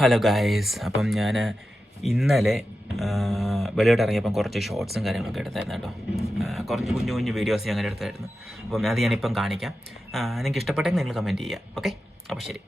Hello guys, അപ്പം ഞാൻ ഇന്നലെ വെളിയോട്ട് ഇറങ്ങിയപ്പം കുറച്ച് ഷോർട്സും കാര്യങ്ങളൊക്കെ എടുത്തായിരുന്നു കേട്ടോ. കുറച്ച് കുഞ്ഞു കുഞ്ഞു വീഡിയോസ് ഞാൻ അങ്ങനെ എടുത്തായിരുന്നു. അപ്പം അത് ഞാനിപ്പം കാണിക്കാം. നിങ്ങൾക്ക് ഇഷ്ടപ്പെട്ടെങ്കിൽ നിങ്ങൾ കമൻറ്റ് ചെയ്യുക. ഓക്കെ, അപ്പോൾ ശരി.